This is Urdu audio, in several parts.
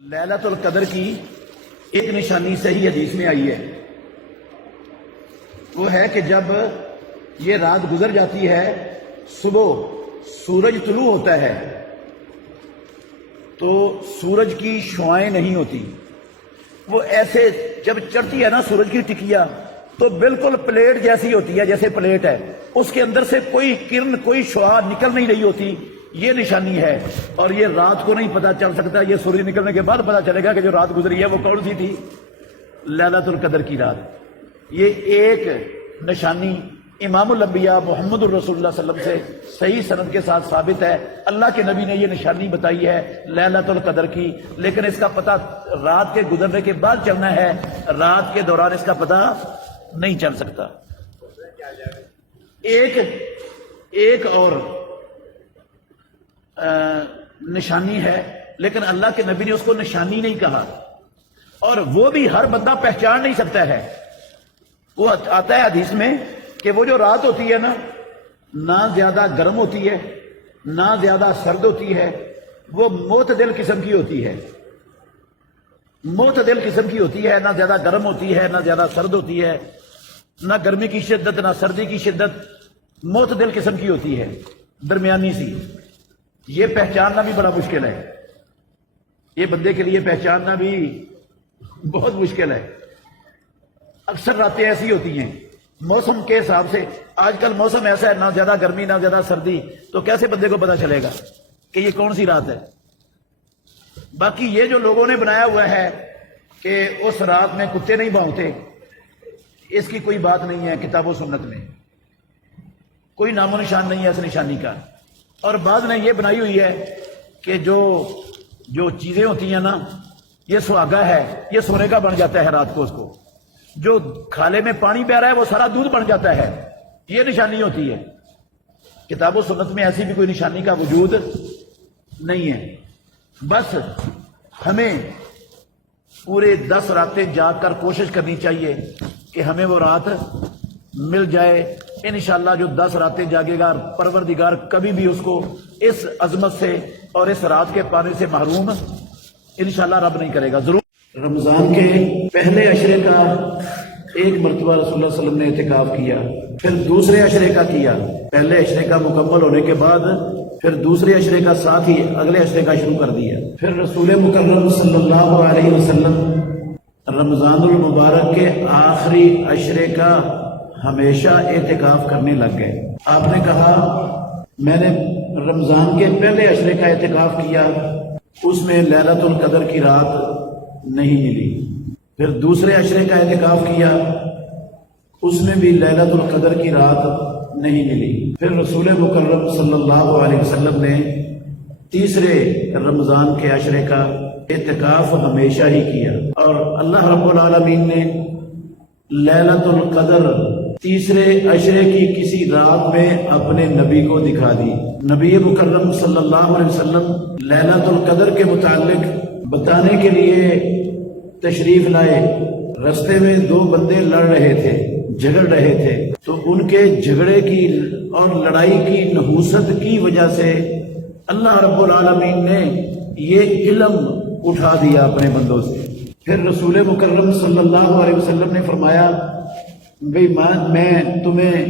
لیلۃ القدر کی ایک نشانی صحیح حدیث میں آئی ہے، وہ ہے کہ جب یہ رات گزر جاتی ہے، صبح سورج طلوع ہوتا ہے تو سورج کی شعائیں نہیں ہوتی، وہ ایسے جب چڑھتی ہے نا سورج کی ٹکیا تو بالکل پلیٹ جیسی ہوتی ہے، جیسے پلیٹ ہے، اس کے اندر سے کوئی کرن کوئی شعاع نکل نہیں رہی ہوتی۔ یہ نشانی ہے، اور یہ رات کو نہیں پتہ چل سکتا، یہ سورج نکلنے کے بعد پتہ چلے گا کہ جو رات گزری ہے وہ کون سی تھی، لیلۃ القدر کی رات۔ یہ ایک نشانی امام الانبیاء محمد الرسول اللہ صلی اللہ علیہ وسلم سے صحیح سند کے ساتھ ثابت ہے۔ اللہ کے نبی نے یہ نشانی بتائی ہے لیلۃ القدر کی، لیکن اس کا پتہ رات کے گزرنے کے بعد چلنا ہے، رات کے دوران اس کا پتہ نہیں چل سکتا۔ ایک اور نشانی ہے، لیکن اللہ کے نبی نے اس کو نشانی نہیں کہا، اور وہ بھی ہر بندہ پہچان نہیں سکتا ہے۔ وہ آتا ہے حدیث میں کہ وہ جو رات ہوتی ہے نا، نہ زیادہ گرم ہوتی ہے نہ زیادہ سرد ہوتی ہے، وہ معتدل قسم کی ہوتی ہے، معتدل قسم کی ہوتی ہے، نہ زیادہ گرم ہوتی ہے نہ زیادہ سرد ہوتی ہے، نہ گرمی کی شدت نہ سردی کی شدت، معتدل قسم کی ہوتی ہے، درمیانی سی۔ یہ پہچاننا بھی بڑا مشکل ہے، یہ بندے کے لیے پہچاننا بھی بہت مشکل ہے۔ اکثر راتیں ایسی ہوتی ہیں موسم کے حساب سے، آج کل موسم ایسا ہے، نہ زیادہ گرمی نہ زیادہ سردی، تو کیسے بندے کو پتا چلے گا کہ یہ کون سی رات ہے؟ باقی یہ جو لوگوں نے بنایا ہوا ہے کہ اس رات میں کتے نہیں بھونکتے، اس کی کوئی بات نہیں ہے کتاب و سنت میں، کوئی نام و نشان نہیں ہے اس نشانی کا۔ اور بعض نے یہ بنائی ہوئی ہے کہ جو چیزیں ہوتی ہیں نا، یہ سہاگا ہے، یہ سونے کا بن جاتا ہے رات کو، اس کو جو کھالے میں پانی بہ رہا ہے وہ سارا دودھ بن جاتا ہے، یہ نشانی ہوتی ہے۔ کتاب و سنت میں ایسی بھی کوئی نشانی کا وجود نہیں ہے۔ بس ہمیں پورے 10 راتیں جاگ کر کوشش کرنی چاہیے کہ ہمیں وہ رات مل جائے۔ انشاءاللہ جو 10 راتیں جاگے گا، پروردگار کبھی بھی اس کو اس عظمت سے اور اس رات کے پانے سے محروم انشاءاللہ رب نہیں کرے گا ضرور۔ رمضان کے پہلے عشرے کا ایک مرتبہ رسول اللہ صلی اللہ علیہ وسلم نے اعتکاف کیا، پھر دوسرے عشرے کا کیا، پہلے عشرے کا مکمل ہونے کے بعد پھر دوسرے عشرے کا ساتھ ہی اگلے عشرے کا شروع کر دیا۔ پھر رسول مکرم صلی اللہ علیہ وسلم رمضان المبارک کے آخری عشرے کا ہمیشہ اعتکاف کرنے لگ گئے۔ آپ نے کہا میں نے رمضان کے پہلے عشرے کا اعتکاف کیا، اس میں لیلۃ القدر کی رات نہیں ملی، پھر دوسرے عشرے کا اعتکاف کیا، اس میں بھی لیلۃ القدر کی رات نہیں ملی، پھر رسول مکرم صلی اللہ علیہ وسلم نے تیسرے رمضان کے عشرے کا اعتکاف ہمیشہ ہی کیا، اور اللہ رب العالمین نے لیلۃ القدر تیسرے عشرے کی کسی رات میں اپنے نبی کو دکھا دی۔ نبی مکرم صلی اللہ علیہ وسلم لیلۃ القدر کے متعلق بتانے کے لیے تشریف لائے، رستے میں 2 بندے لڑ رہے تھے، جھگڑ رہے تھے، تو ان کے جھگڑے کی اور لڑائی کی نحوست کی وجہ سے اللہ رب العالمین نے یہ علم اٹھا دیا اپنے بندوں سے۔ پھر رسول مکرم صلی اللہ علیہ وسلم نے فرمایا بھئی میں تمہیں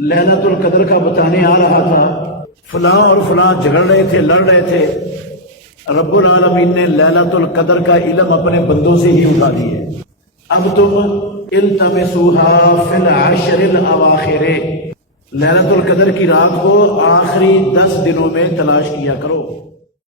لیلۃ القدر کا بتانے آ رہا تھا، فلاں اور فلاں جھگڑ رہے تھے، لڑ رہے تھے، رب العالمین نے لیلۃ القدر کا علم اپنے بندوں سے ہی اٹھا دیے، اب تم التمسوها فی العشر الاواخر، لیلۃ القدر کی رات کو آخری 10 دنوں میں تلاش کیا کرو۔